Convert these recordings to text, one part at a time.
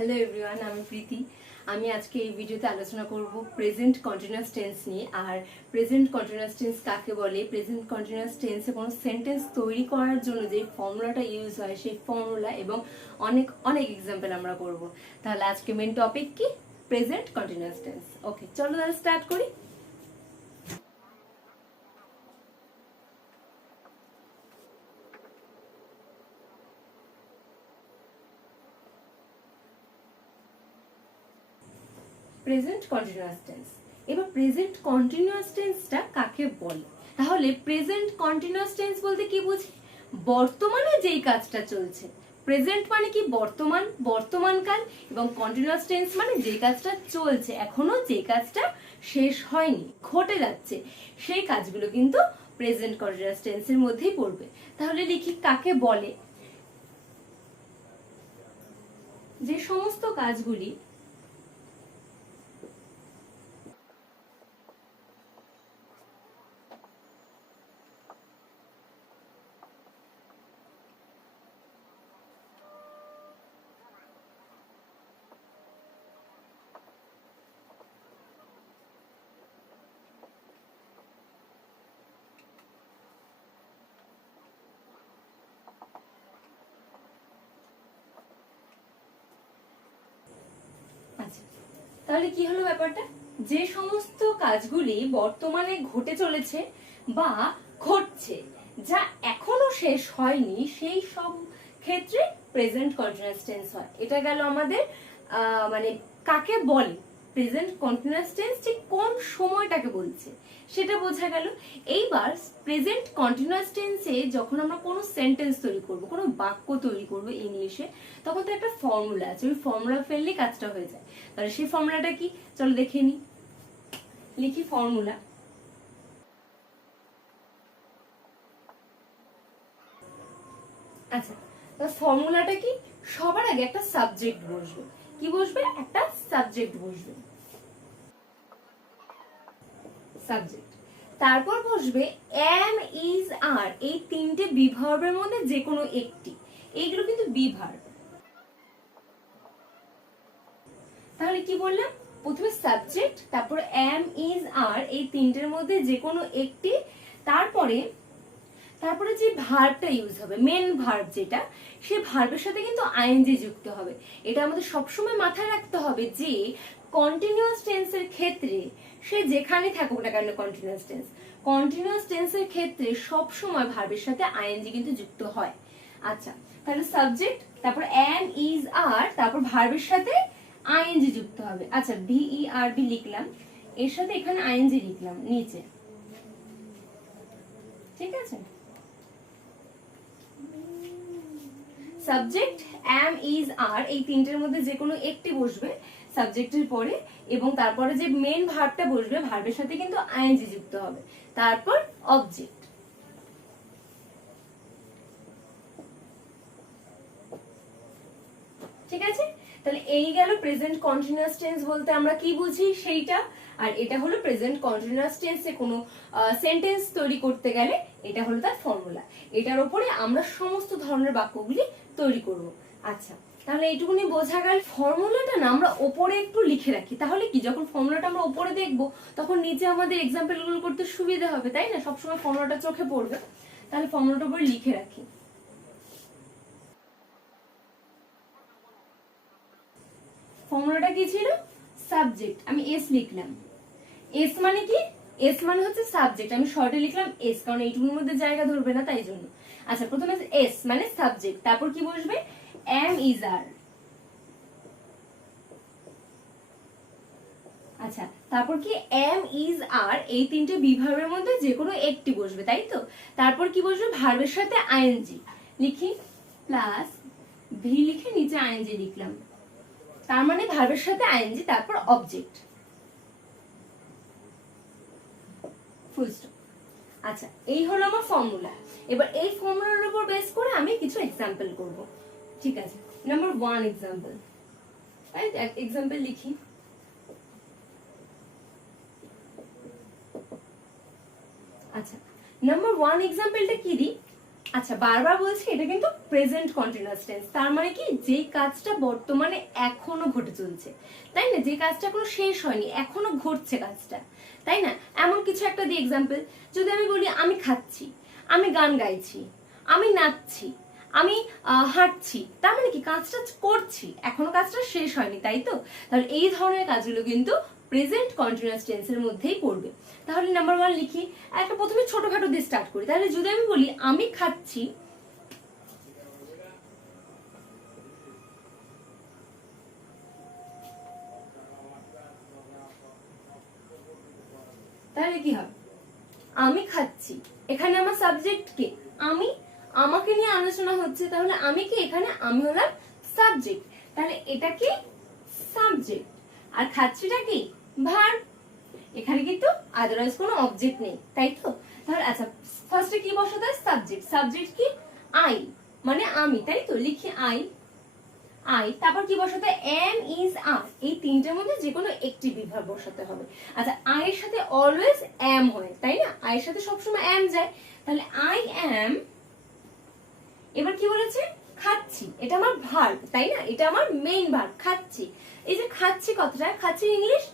Hello everyone, আমি প্রীতি। আমি আজকে এই ভিডিওতে আলোচনা করব প্রেজেন্ট কন্টিনিউয়াস টেন্স নিয়ে। আর প্রেজেন্ট কন্টিনিউয়াস টেন্স কাকে বলে, প্রেজেন্ট কন্টিনিউয়াস টেন্সে কোনো সেন্টেন্স তৈরি করার জন্য যে ফর্মুলাটা ইউজ হয় সেই ফর্মুলা এবং অনেক অনেক এক্সাম্পল আমরা করব। তাহলে আজকে মেন টপিক কি? Present continuous tense. ওকে, চলো তাহলে স্টার্ট করি। Present continuous tense. এবার প্রেজেন্ট কন্টিনিউয়াস টেন্সটা কাকে বলে? তাহলে প্রেজেন্ট কন্টিনিউয়াস টেন্স বলতে কি বুঝি? বর্তমানে যেই কাজটা চলছে। প্রেজেন্ট মানে কি? বর্তমান, বর্তমানকাল। এবং কন্টিনিউয়াস টেন্স মানে যে কাজটা চলছে, এখনো যে কাজটা শেষ হয়নি, ঘটে যাচ্ছে, সেই কাজগুলো কিন্তু প্রেজেন্ট কন্টিনিউয়াস টেন্সের মধ্যেই পড়বে। তাহলে লিখি কাকে বলে। যে সমস্ত কাজগুলি তাহলে কি হলো ব্যাপারটা? যে সমস্ত কাজগুলি বর্তমানে ঘটে চলেছে বা ঘটছে, যা এখনো শেষ হয়নি, সেই সব ক্ষেত্রে প্রেজেন্ট কন্টিনিউয়াস টেন্স হয়। এটা গেল আমাদের মানে কাকে বলে। প্রেজেন্ট কন্টিনিউয়াস টেন্স ঠিক কোন সময়টাকে বলছে সেটা বোঝা গেল। এইবার প্রেজেন্ট কন্টিনিউয়াস টেন্সে যখন আমরা কোনো সেন্টেন্স তৈরি করব, কোনো বাক্য তৈরি করব ইংলিশে, তখন তো একটা ফর্মুলা আছে, ওই ফর্মুলা ফেললে কাজটা হয়ে যায়। তাহলে সেই ফর্মুলাটা কি? চলো দেখে নি। লিখি ফর্মুলা। আচ্ছা, ফর্মুলাটা কি? সবার আগে একটা সাবজেক্ট বসবে। কি বসবে? একটা সাবজেক্ট বসবে, সাবজেক্ট। তারপর বসবে এম, ইজ, আর। এই তিনটে বিভার্বের মধ্যে যে কোনো একটি। এইগুলো কিন্তু বিভার্ব। তাহলে কি বললাম? প্রথমে সাবজেক্ট, তারপর এম, ইজ, আর, এই তিনটের মধ্যে যে কোনো একটি। তারপরে তারপরে যে ভার্বটা ইউজ হবে, মেন ভার্ব যেটা, সেই ভার্বের সাথে কিন্তু আইএনজি যুক্ত হবে। এটা আমাদের সবসময় মাথায় রাখতে হবে যে কন্টিনিউয়াস টেন্সের ক্ষেত্রে, সে যেখানে থাকুক না কেন, কন্টিনিউয়াস টেন্সের ক্ষেত্রে সবসময় ভার্বের সাথে আইএনজি কিন্তু যুক্ত হয়। আচ্ছা, তাহলে সাবজেক্ট, তারপর এম, ইজ, আর, তারপর ভার্বের সাথে আইএনজি যুক্ত হবে। আচ্ছা, VERB লিখলাম, এর সাথে এখানে আইএনজি লিখলাম নিচে। ঠিক আছে, সাবজেক্ট, এম, ইজ, আর, এই তিনটের মধ্যে যে কোনো একটি বসবে সাবজেক্টের পরে, এবং তারপরে যে মেন ভার্বটা বসবে, ভার্বের সাথে কিন্তু আইএনজি যুক্ত হবে। তারপর অবজেক্ট। ঠিক আছে, তাহলে এই গেল প্রেজেন্ট কন্টিনিউয়াস টেন্স বলতে আমরা কি বুঝি সেইটা। আর এটা হলো প্রেজেন্ট কন্টিনিউয়াস টেন্সে কোনো সেন্টেন্স তৈরি করতে গেলে এটা হলো তার ফর্মুলা। এটার উপরে আমরা সমস্ত ধরনের বাক্যগুলি তৈরি করব। আচ্ছা, তাহলে এইটুকুনি বোঝা গেল। ফর্মুলাটা না আমরা ওপরে একটু লিখে রাখি, তাহলে কি যখন ফর্মুলাটা আমরা ওপরে দেখবো তখন নিচে আমাদের এক্সাম্পল গুলো করতে সুবিধা হবে, তাই না? সবসময় ফর্মুলাটা চোখে পড়বে, তাহলে ফর্মুলাটা উপরে লিখে রাখি। ফর্মুলাটা কি ছিল? সাবজেক্ট, আমি এস লিখলাম। এস মানে কি? এস মানে হচ্ছে সাবজেক্ট, আমি শর্টে লিখলাম এস, কারণ এইটুকুর মধ্যে জায়গা ধরবে না তাই জন্য। আচ্ছা, প্রথমে এস মানে সাবজেক্ট, তারপর কি বসবে? এম, ইজ, আর। আচ্ছা, তারপর কি? এম, ইজ, আর, এই তিনটে বিভাগের মধ্যে যে কোনো একটি বসবে, তাই তো? তারপর কি বসবে? ভার্বের সাথে আইএনজি লিখি, প্লাস ভি লিখে নিচে আইএনজি লিখলাম। তার মানে ভার্বের সাথে আইএনজি, তারপর অবজেক্ট, ফুল স্টপ। আচ্ছা, এই হলো আমার ফর্মুলা। এবার এই ফর্মুলার উপর বেস করে আমি কিছু এক্সাম্পল করব। ঠিক আছে, নাম্বার 1 এক্সাম্পল। এক্সাম্পল লিখি। আচ্ছা, নাম্বার 1 এক্সাম্পলটা কি দিই? আচ্ছা, বারবার বলছি এটা কিন্তু প্রেজেন্ট কন্টিনিউয়াস টেন্স, তার মানে কি যে কাজটা বর্তমানে এখনো ঘটে চলছে, তাই না? যে কাজটা এখনো শেষ হয়নি, এখনো ঘটছে কাজটা, তাই না? এমন কিছু একটা দিই এক্সাম্পল। যদি আমি বলি আমি খাচ্ছি, আমি গান গাইছি, আমি নাচছি, আমি হাঁটছি, তার মানে কি কাজটা করছি, এখনো কাজটা শেষ হয়নি, তাই তো? তাহলে এই ধরনের কাজগুলো কিন্তু প্রেজেন্ট কন্টিনিউয়াস টেন্সের মধ্যেই পড়বে। তাহলে নাম্বার 1 লিখি, একটা প্রথমে ছোটখাটো দিয়ে স্টার্ট করি। তাহলে যদি আমি বলি আমি খাচ্ছি, তাহলে কি হবে? আমি খাচ্ছি, এখানে আমার সাবজেক্ট কে? আমি, আমাকে নিয়ে আলোচনা হচ্ছে, তাহলে আমি কি এখানে? আমি হলাম সাবজেক্ট, তাহলে এটা কি? সাবজেক্ট। আর খাচ্ছিটা কি? ভার্ব। এখানে কিন্তু আদারওয়াইজ কোনো অবজেক্ট নেই, তাই তো? তাহলে আচ্ছা, ফার্স্টে কি বসাতে হয়? সাবজেক্ট। সাবজেক্ট কি? আই, মানে আমি, তাই তো? লিখি আই, আই, তারপর কি বসাতে? এম, ইজ, আর, এই তিনটের মধ্যে যে কোনো একটি বিভাগ বসাতে হবে। আচ্ছা, আই এর সাথে অলওয়েজ এম হয়, তাই না? আই এর সাথে সবসময় এম যায়, তাহলে আই এম। এবার কি বলেছে? খাচ্ছি, এটা আমার ভার্ব, তাই না? এটা আমার মেইন ভার্ব, খাচ্ছি। এই যে খাচ্ছি কথাটা, খাচ্ছি ইংলিশ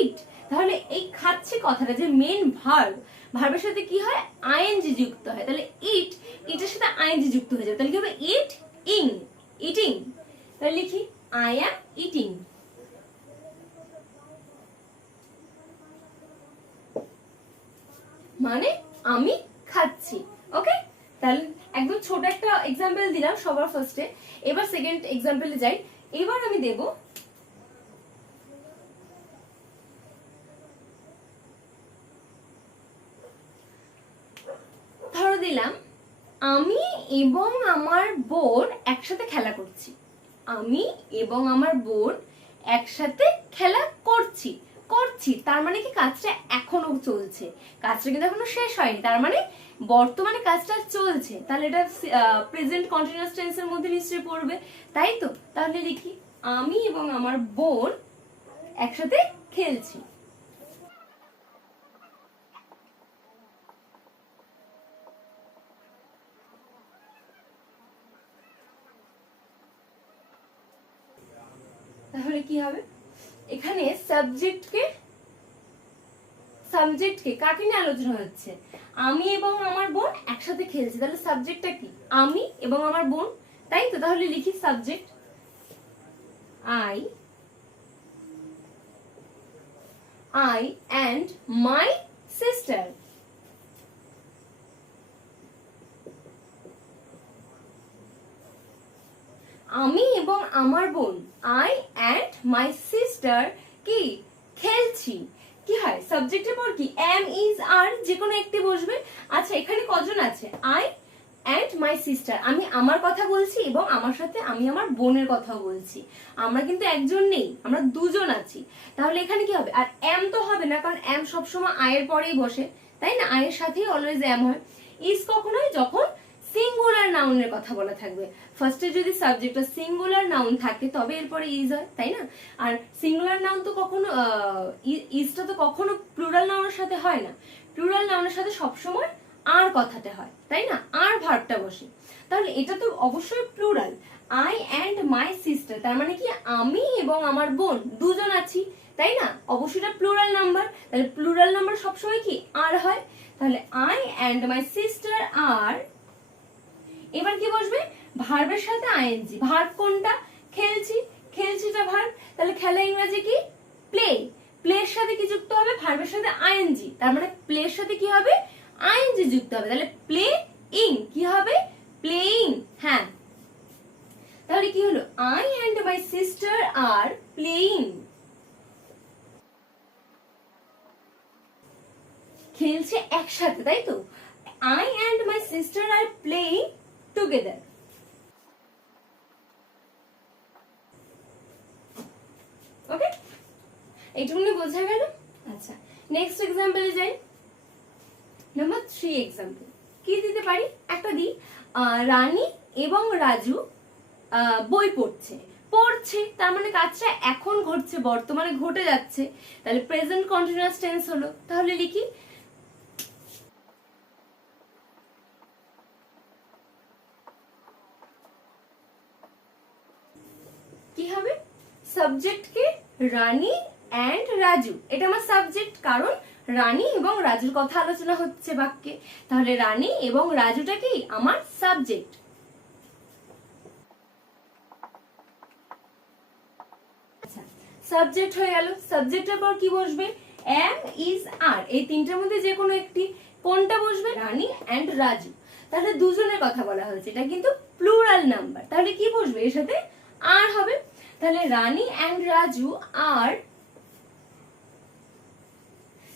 ইট, তাহলে এই খাচ্ছি কথাটা যে মেইন ভার্ব, ভার্বের সাথে কি হয়? আইএনজি যুক্ত হয়, তাহলে ইট, ইটের সাথে আইএনজি যুক্ত হয়ে যাবে, তাহলে কি হবে? ইট, ইং, ইটিং। তাহলে লিখি আই অ্যাম ইটিং। মানে আমি খাচ্ছি। ওকে, তাহলে একদম ছোট একটা এক্সাম্পল দিলাম সবার ফার্স্টে। এবার সেকেন্ড এক্সাম্পলে যাই। এবার আমি দেব ধরো দিলাম আমি এবং আমার বোন একসাথে খেলা করছি। আমি এবং আমার বোন একসাথে খেলা করছি, করছি তার মানে কি কাজটা এখনো চলছে, কাজটা কিন্তু এখনো শেষ হয়নি, তার মানে বর্তমানে কাজটা চলছে, তাহলে এটা প্রেজেন্ট কন্টিনিউয়াস টেন্সের মধ্যে নিশ্চয়ই পড়বে, তাই তো? তাহলে লিখি আমি এবং আমার বোন একসাথে খেলছি। তাহলে কি হবে? এখানে সাবজেক্টকে কাকে নিয়ে আলোচনা হচ্ছে? আমি এবং আমার বোন একসাথে খেলছি, তাহলে সাবজেক্টটা কি? আমি এবং আমার বোন, তাই তো? তাহলে লিখি subject I and my sister। আমি এবং আমার বোন, I and my sister কি? খেলছি। কি হয়? সাবজেক্টের পর কি? am, is, are, যে কোনো একটি বসবে। আচ্ছা, এখানে কজন আছে? I and my sister, আমি আমার কথা বলছি এবং আমার সাথে আমি আমার বোনের কথাও বলছি। আমরা কিন্তু একজন নেই, আমরা দুজন আছি। তাহলে এখানে কি হবে? আর am তো হবে না, কারণ am সবসময় I এর পরেই বসে, তাই না? I এর সাথেই অলওয়েজ am হয়। is কখন হয়? যখন সিঙ্গুলার নাউনের কথা বলা থাকবে। ফার্স্টে যদি সাবজেক্টটা সিঙ্গুলার নাউন থাকে তবে এরপরে ইজ হয়, তাই না? আর সিঙ্গুলার নাউন তো কখনো ইজটা তো কখনো প্লুরাল নাউনের সাথে হয় না, প্লুরাল নাউনের সাথে সবসময় আর কথাটা হয়, তাই না? আর ভার্বটা বসে, তাহলে এটা তো অবশ্যই plural. I and my sister, তার মানে কি আমি এবং আমার বোন দুজন আছি, তাই না? অবশ্যই এটা প্লুরাল নাম্বার, তাহলে প্লুরাল নাম্বার সবসময় কি আর হয়, তাহলে আই অ্যান্ড মাই সিস্টার আর। এবার কি বসবে? ভার্বের সাথে আইএনজি। ভার্ব কোনটা? খেলছি, খেলছিটা ভার্ব, তাহলে খেলা ইংরেজি কি? প্লে। প্লের সাথে কি যুক্ত হবে? ভার্বের সাথে আইএনজি, তার মানে প্লের সাথে কি হবে? আইএনজি যুক্ত হবে, তাহলে প্লে ইং কি হবে? প্লেইং। হ্যাঁ, তাহলে কি হলো? I and my sister are playing, খেলছে একসাথে, তাই তো? I and my sister are playing together. Okay, এইটুকুনি বোঝা গেল? আচ্ছা, নেক্সট এক্সাম্পলে যাই। নাম্বার 3 এক্সাম্পল কি দিতে পারি? একটা দিই, রানী এবং রাজু বই পড়ছে। পড়ছে তার মানে কাজটা এখন ঘটছে, বর্তমানে ঘটে যাচ্ছে, তাহলে প্রেজেন্ট কন্টিনিউয়াস টেন্স হলো। তাহলে লিখি সাবজেক্ট কি রানী অ্যান্ড রাজু, এটা আমার সাবজেক্ট, কারণ রানী এবং রাজুর কথা আলোচনা হচ্ছে বাক্যে, তাহলে রানী এবং রাজুটা কি আমার সাবজেক্ট। আচ্ছা, সাবজেক্ট হয়ে গেল, সাবজেক্টের পর কি বসবে, এম ইজ আর, এই তিনটার মধ্যে যে কোনো একটি, কোনটা বসবে, রানী অ্যান্ড রাজু। তাহলে দুজনের কথা বলা হয়েছে, এটা কিন্তু প্লুরাল নাম্বার, তাহলে কি বসবে এর সাথে, আর হবে। তাহলে রানী অ্যান্ড রাজু আর,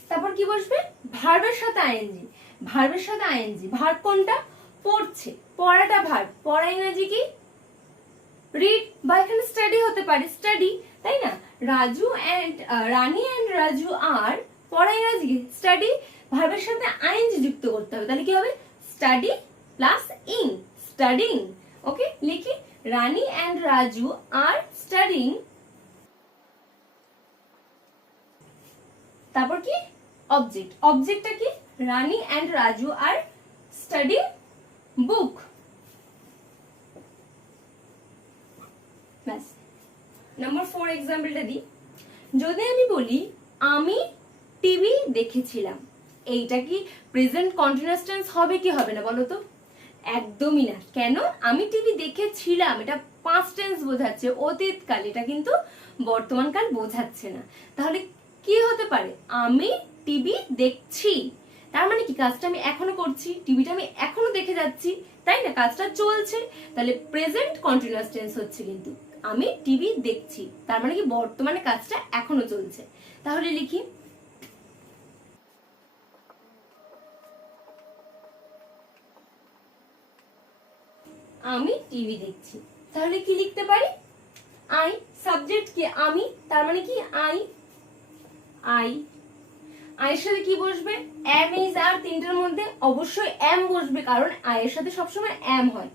তারপর কি বসবে, ভার্বের সাথে আইএনজি, ভার্বের সাথে আইএনজি, ভার্ব কোনটা, পড়ছে, পড়াটা ভার্ব, পড়া ইংরেজি কি রিড, বা এখানে স্টাডি হতে পারে, স্টাডি, তাই না। Raju and Rani and Raju are, পড়া ইংরেজি কি স্টাডি, ভার্বের সাথে আইএনজি যুক্ত করতে হবে, তাহলে কি হবে, স্টাডি প্লাস ইং, স্টাডিং। ওকে, লিখি, রানী এন্ড রাজু আর স্টাডিং, তারপর কি অবজেক্ট, অবজেক্টটা কি রানী এন্ড রাজু আর স্টাডি বুক। ব্যাস, নাম্বার 4 এক্সাম্পলটা দিই। যদি আমি বলি আমি টিভি দেখেছিলাম, এইটা কি প্রেজেন্ট কন্টিনিউয়াস টেন্স হবে কি হবে না বলো তো, একদমই না। কেন, আমি টিভি দেখেছিলাম এটা পাস্ট টেন্স বোঝাচ্ছে, অতীতকাল, এটা কিন্তু বর্তমানকাল বোঝাচ্ছে না। তাহলে কি হতে পারে, আমি টিভি দেখছি, তার মানে কি কাজটা আমি এখনো করছি, টিভিটা আমি এখনো দেখে যাচ্ছি, তাই না, কাজটা চলছে, তাহলে প্রেজেন্ট কন্টিনিউয়াস টেন্স হচ্ছে কিন্তু আমি টিভি দেখছি, তার মানে কি বর্তমানে কাজটা এখনো চলছে। তাহলে লিখি, আমি টিভি দেখছি, তাহলে কি লিখতে পারি, আই, সাবজেক্ট কি আমি, তার মানে কি আই, আই, আয়ের সাথে কি বসবে, এম ইজ আর, তিনটার মধ্যে অবশ্যই এম বসবে, কারণ আয়ের সাথে সবসময় এম হয়,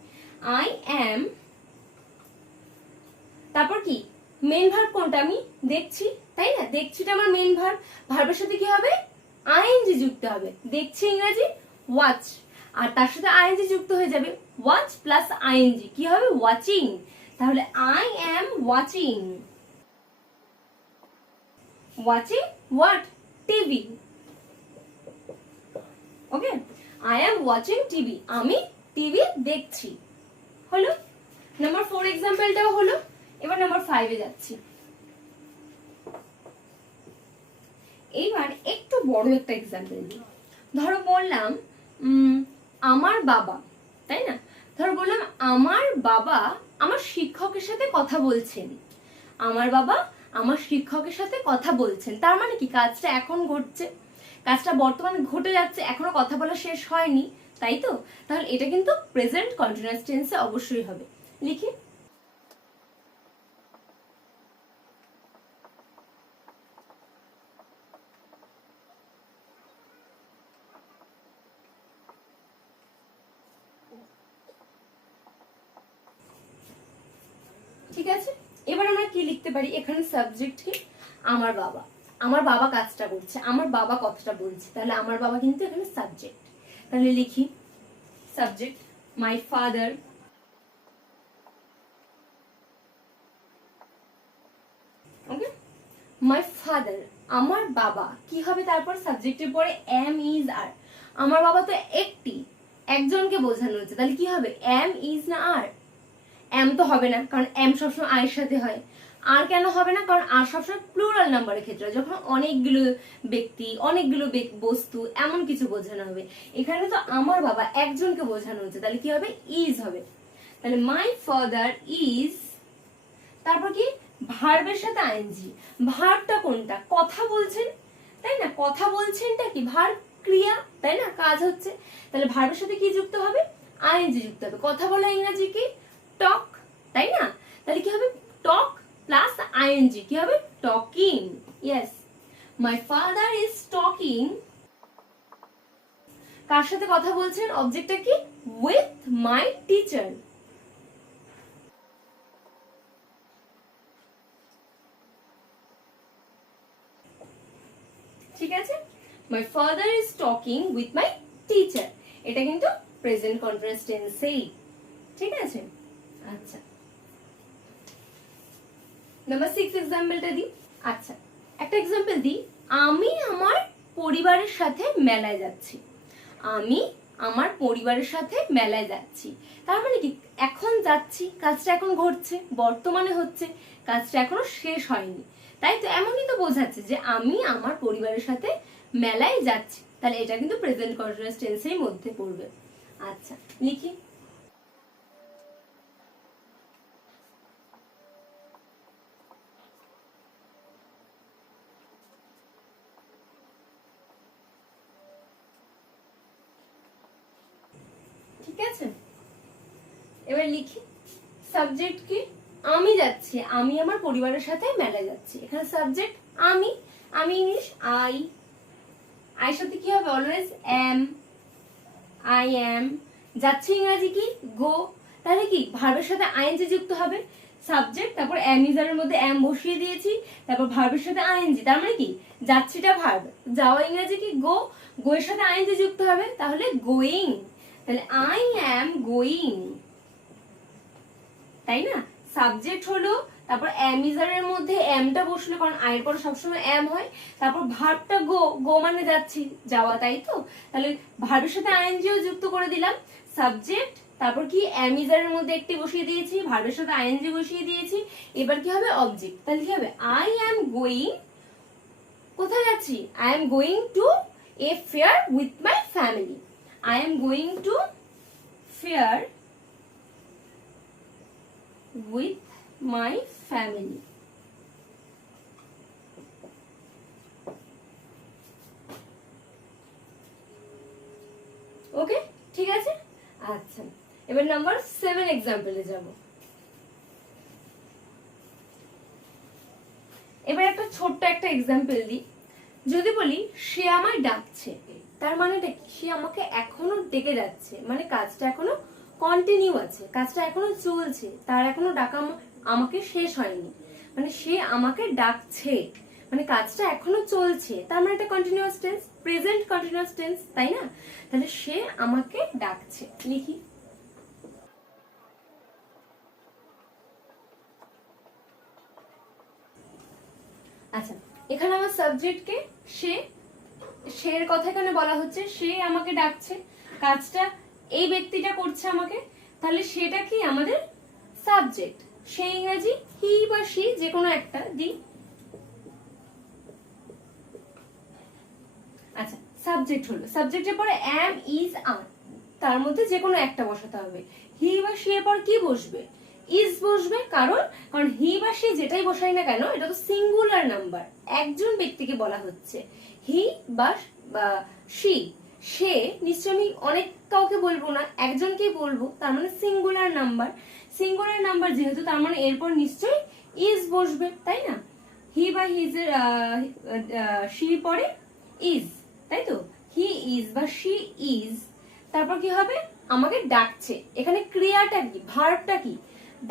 আই এম। তারপর কি মেইন ভার্ব কোনটা, আমি দেখছি, তাই না, দেখছিটা আমার মেইন ভার্ব, ভার্বের সাথে কি হবে, আইএনজি যুক্ত হবে, দেখছি ইংরেজি ওয়াচ, আর তার সাথে আইএনজি যুক্ত হয়ে যাবে, ওয়াচ প্লাস আইএনজি কি হবে, ওয়াচিং। তাহলে I am watching, watching what, TV. Okay, I am watching TV, আমি টিভি দেখছি। হলো নাম্বার 4 এক্সাম্পলটাও হলো। এবার নাম্বার 5 এ যাচ্ছি। এইবার একটু বড় একটা এক্সাম্পল দিই। ধরো বললাম আমার বাবা, তাই না, ধরো বললাম আমার বাবা আমার শিক্ষকের সাথে কথা বলছেন, আমার বাবা আমার শিক্ষকের সাথে কথা বলছেন, তার মানে কি কাজটা এখন ঘটছে, কাজটা বর্তমানে ঘটে যাচ্ছে, এখনো কথা বলা শেষ হয়নি, তাই তো। তাহলে এটা কিন্তু প্রেজেন্ট কন্টিনিউয়াস টেন্সে অবশ্যই হবে। লিখি, ঠিক আছে। এবার আমরা কি লিখতে পারি, এখানে সাবজেক্ট কি আমার বাবা, আমার বাবা কাজটা করছে, আমার বাবা কথাটা বলছে, তাহলে আমার বাবা কিন্তু এখানে সাবজেক্ট। তাহলে লিখি, subject my father, okay, my father আমার বাবা, কি হবে তারপর সাবজেক্টের পরে এম ইজ আর, আমার বাবা তো একটি, একজনকে বোঝানো হচ্ছে, তাহলে কি হবে, এম ইজ না আর, এম তো হবে না, কারণ এম সবসময় আয়ের সাথে হয়, আর কেন হবে না, কারণ আর সবসময় প্লুরাল নাম্বারের ক্ষেত্রে, যখন অনেকগুলো ব্যক্তি অনেকগুলো বস্তু এমন কিছু বোঝানো হবে, এখানে তো আমার বাবা একজনকে বোঝানো হচ্ছে, তাহলে কি হবে, ইজ হবে। তাহলে মাই ফাদার ইজ, তারপর কি ভার্বের সাথে আইএনজি, ভার্বটা কোনটা, কথা বলছেন, তাই না, কথা বলছেনটা কি ভার্ব, ক্রিয়া, তাই না, কাজ হচ্ছে, তাহলে ভার্বের সাথে কি যুক্ত হবে, আইএনজি যুক্ত হবে, কথা বলা ইংরেজি কি টক, তাই না, তাহলে কি হবে, টক প্লাস আইএনজি কি হবে, talking. Yes, my father is talking, কার সাথে কথা বলছেন, অবজেক্টটা কি উইথ মাই টিচার। ঠিক আছে, মাই father is talking with my teacher, এটা কিন্তু প্রেজেন্ট কন্টিনিউয়াস টেন্সেই, ঠিক আছে। আচ্ছা, নাম্বার 6 এক্সাম্পলটা দিই। আচ্ছা, একটা এক্সাম্পল দিই, আমি আমার পরিবারের সাথে মেলায় যাচ্ছি। আমি আমার পরিবারের সাথে মেলায় যাচ্ছি, তার মানে কি এখন যাচ্ছি, কাজটা এখন ঘটছে, বর্তমানে হচ্ছে, কাজটা এখনো শেষ হয়নি, তাই তো? এমনই তো বোঝাচ্ছে যে আমি আমার পরিবারের সাথে মেলায় যাচ্ছি, তাহলে এটা কিন্তু প্রেজেন্ট কন্টিনিউয়াস টেন্সের মধ্যে পড়বে। আচ্ছা, লিখি। ঠিক আছে, এবার লিখি। সাবজেক্ট কি? আমি যাচ্ছি, আমি আমার পরিবারের সাথে মেলায় যাচ্ছি। এখানে সাবজেক্ট আমি, আমি ইংলিশ আই, আইয়ের সাথে কি হবে? Always M, I M. যাচ্ছি ইংরাজি কি? গো। তাহলে কি ভার্বের সাথে আইএনজি যুক্ত হবে, সাবজেক্ট, তারপর এম ইজ এর মধ্যে এম বসিয়ে দিয়েছি, তারপর ভার্বের সাথে আইএনজি, তার মানে কি যাচ্ছিটা ভার্ব, যাওয়া ইংরাজি কি? গো, গো এর সাথে আইএনজি যুক্ত হবে, তাহলে গোয়িং। তাহলে আই অ্যাম গোয়িং, তাই না? সাবজেক্ট হলো, তারপর এম ইজার এর মধ্যে এমটা বসলো, কারণ আয়ের পরে সবসময় এম হয়, তারপর ভার্বটা গো, গো মানে যাচ্ছি, যাওয়া, তাই তো? তাহলে ভার্বের সাথে আইএনজিও যুক্ত করে দিলাম, সাবজেক্ট, তারপর কি এম ইজার এর মধ্যে একটি বসিয়ে দিয়েছি, ভার্বের সাথে আইএনজি বসিয়ে দিয়েছি, এবার কি হবে? অবজেক্ট। তাহলে কি হবে? আই অ্যাম গোয়িং, কোথায় যাচ্ছি? I am going to a fair with my family. I am going to fair with my family. ওকে, ঠিক আছে। আচ্ছা, এবার নাম্বার 7 এক্সাম্পলে যাব। এবার একটা ছোট্ট একটা এক্সাম্পল দিই। যদি বলি সে আমায় ডাকছে, তার মানেটা কি? সে আমাকে এখনো ডেকে যাচ্ছে, মানে কাজটা এখনো কন্টিনিউ আছে, কাজটা এখনো চলছে, তার এখনো ডাকা আমাকে শেষ হয়নি, মানে সে আমাকে ডাকছে, মানে কাজটা এখনো চলছে, তার মানে এটা continuous tense, present continuous tense, তাই না? তাহলে সে আমাকে ডাকছে, লিখি। আচ্ছা, এখানে আমার সাবজেক্টকে সে, সের কথা এখানে বলা হচ্ছে, সে আমাকে ডাকছে, কাজটা এই ব্যক্তিটা করছে আমাকে, তাহলে সেটা কি আমাদের সাবজেক্ট। সে ইংরেজি হি বা সি, যে কোনো একটা দিই। আচ্ছা, সাবজেক্ট হলো, সাবজেক্টের পরে এম ইজ আর, তার মধ্যে যে কোনো একটা বসাতে হবে। হি বা সি এর পর কি বসবে? ইজ বসবে, কারণ কারণ হি বা সি যেটাই বসাই না কেন, এটা তো সিঙ্গুলার নাম্বার, একজন ব্যক্তিকে বলা হচ্ছে। হি বা সি, সে নিশ্চয় আমি অনেক কাউকে বলবো না, একজনকেই বলবো, তার মানে সিঙ্গুলার নাম্বার। সিঙ্গুলার নাম্বার যেহেতু, তার মানে এরপর নিশ্চয়ই ইজ বসবে, তাই না? হি বা হিজ এর সি পরে ইজ, তাই তো? হি ইজ বা সি ইজ, তারপর কি হবে? আমাকে ডাকছে, এখানে ক্রিয়াটা কি? ভার্বটা কি?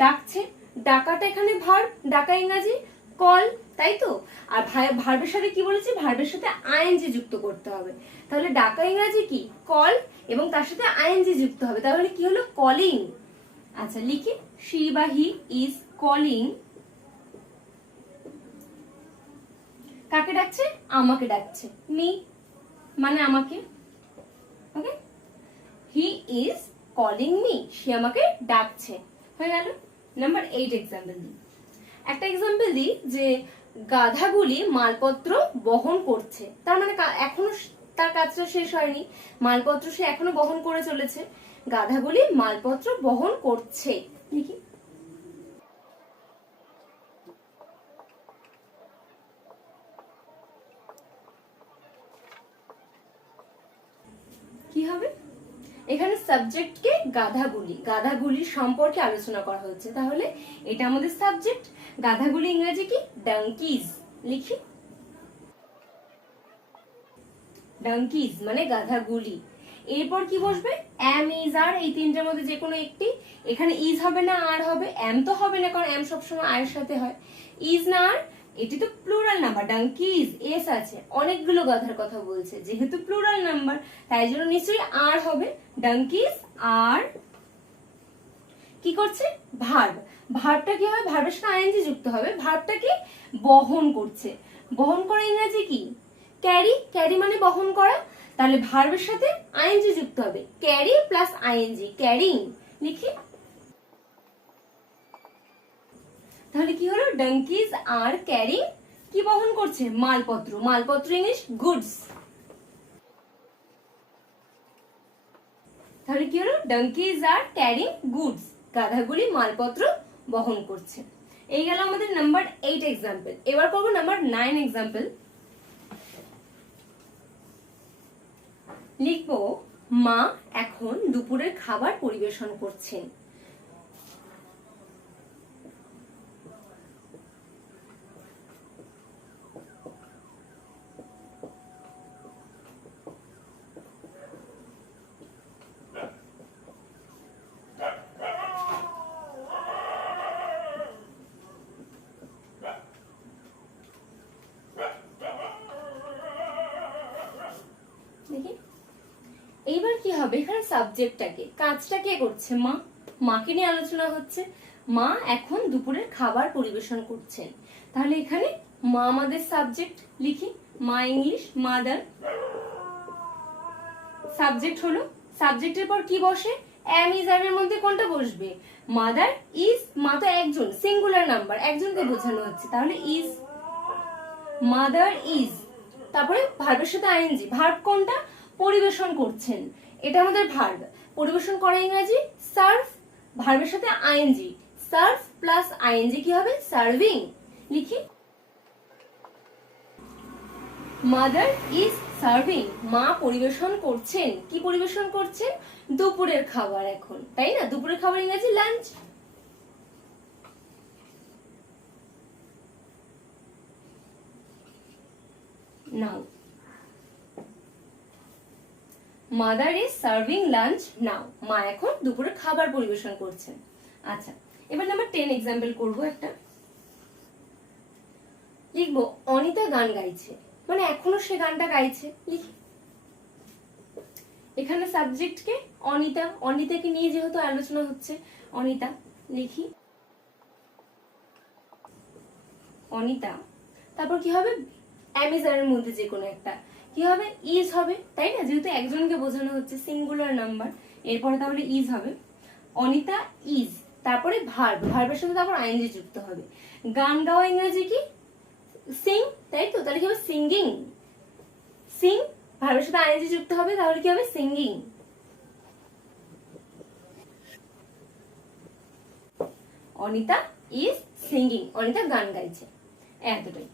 ডাকছে, ডাকাটা এখানে ভার্ব, ডাকা ইংরাজি কল, তাই তো? আর ভার্বের সাথে কি বলেছি? ভার্বের সাথে আইএনজি যুক্ত করতে হবে, তাহলে ডাকা ইংরাজি কি? কল, এবং তার সাথে আইএনজি যুক্ত হবে, তাহলে কি হলো? কলিং। আচ্ছা, লিখি। শি বা হি ইজ কলিং, কাকে ডাকছে? আমাকে ডাকছে, মি মানে আমাকে, ওকে? হি ইজ কলিং মি, সে আমাকে ডাকছে, হয়ে গেল। নাম্বার 8 এক্সাম্পল দিই। একটা এক্সাম্পল দিই যে গাধাগুলি মালপত্র বহন করছে, তার মানে এখনো তার কাজটা শেষ হয়নি, মালপত্র সে এখনো বহন করে চলেছে, গাধাগুলি মালপত্র বহন করছে, লিখি। কি হবে? এখানে সাবজেক্টকে গাধাগুলি, গাধাগুলির সম্পর্কে আলোচনা করা হচ্ছে, তাহলে এটা আমাদের সাবজেক্ট। গাধাগুলি ইংরেজি কি? ডাঙ্কিজ, লিখি। ডাঙ্কিজ মানে গাধাগুলি, এরপর কি বসবে? এম ইজ আর, এই তিনটার মধ্যে যে কোনো একটি। এখানে ইজ হবে না আর হবে? এম তো হবে না, কারণ এম সবসময় আর সাথে হয়। ইজ না আর, এটি তো প্লুরাল নাম্বার, ডাঙ্কিজ এস আছে, অনেকগুলো গাধার কথা বলছে, যেহেতু প্লুরাল নাম্বার তাই জন্য নিশ্চয়ই আর হবে। ডাঙ্কিজ আর কি করছে? ভার্ব, ভার্বটা কি হবে, ভার্বের সাথে আইএনজি যুক্ত হবে, ভার্বটাকে বহন করছে। বহন করা ইংরেজি কি, ক্যারি, ক্যারি মানে বহন করা, তাহলে ভার্বের সাথে আইএনজি যুক্ত হবে, ক্যারি প্লাস আইএনজি, ক্যারিং লিখি। তাহলে কি হলো, ডাঙ্কিজ আর ক্যারিং, কি বহন করছে, মালপত্র, মালপত্র ইংলিশ গুডস। তাহলে কি হলো, ডাঙ্কিজ আর ক্যারিং গুডস, গাধাগুলি মালপত্র বহন করছে। এই গেল আমাদের নাম্বার 8 এক্সাম্পল। এবার করবো নাম্বার 9 এক্সাম্পল। লিখবো, মা এখন দুপুরের খাবার পরিবেশন করছেন। দেখি এইবার কি হবে, এখানে সাবজেক্টটাকে, কাজটা কে করছে, মা, মাকে নিয়ে আলোচনা হচ্ছে। মা এখন দুপুরের খাবার পরিবেশন করছেন, তাহলে এখানে মা আমাদের সাবজেক্ট, লিখি মা ইংলিশ মাদার। সাবজেক্ট হলো, সাবজেক্টের পর কি বসে, এম ইজ আর এর মধ্যে কোনটা বসবে, মাদার ইজ, মা তো একজন, সিঙ্গুলার নাম্বার, একজনকে বোঝানো হচ্ছে, তাহলে ইজ, মাদার ইজ। তারপরে ভার্বের সাথে আইএনজি, ভার্ব কোনটা, পরিবেশন করছেন, এটা আমাদের ভার্ব। পরিবেশন করা ইংরেজি সার্ভ, ভার্বের সাথে আইএনজি, সার্ভ প্লাস আইএনজি কি হবে, সার্ভিং লিখি। মাদার ইজ সার্ভিং, মা পরিবেশন করছেন, কি পরিবেশন করছেন, দুপুরের খাবার এখন, তাই না, দুপুরের খাবার ইংরেজি lunch. Now, mother is serving lunch now, মা এখন দুপুরে খাবার পরিবেশন করছেন। আচ্ছা, এবার নাম্বার 10 এক্সাম্পল করব একটা। লিখবো, অনিতা গান গাইছে, মানে এখনো সে গানটা গাইছে, লিখি। এখানে সাবজেক্টকে অনিতা, অনিতাকে নিয়ে যেহেতু আলোচনা হচ্ছে, অনিতা লিখি, অনিতা। তারপর কি হবে, অ্যামিজারের মধ্যে যে কোনো একটা কি হবে, ইজ হবে, তাই না, যেহেতু একজনকে বোঝানো হচ্ছে, সিঙ্গুলার নাম্বার, এরপরে তাহলে ইজ হবে, অনিতা ইজ। তারপরে ভার্ব, ভার্বের সাথে তারপর আইএনজি যুক্ত হবে। গান গাওয়া ইংরেজি কি, সিং, তাই তো, তাহলে কি হবে, সিঙ্গিং, সিং, ভার্বের সাথে আইএনজি যুক্ত হবে, তাহলে কি হবে, singing. Anita is singing, Anita গান গাইছে, এতটাই।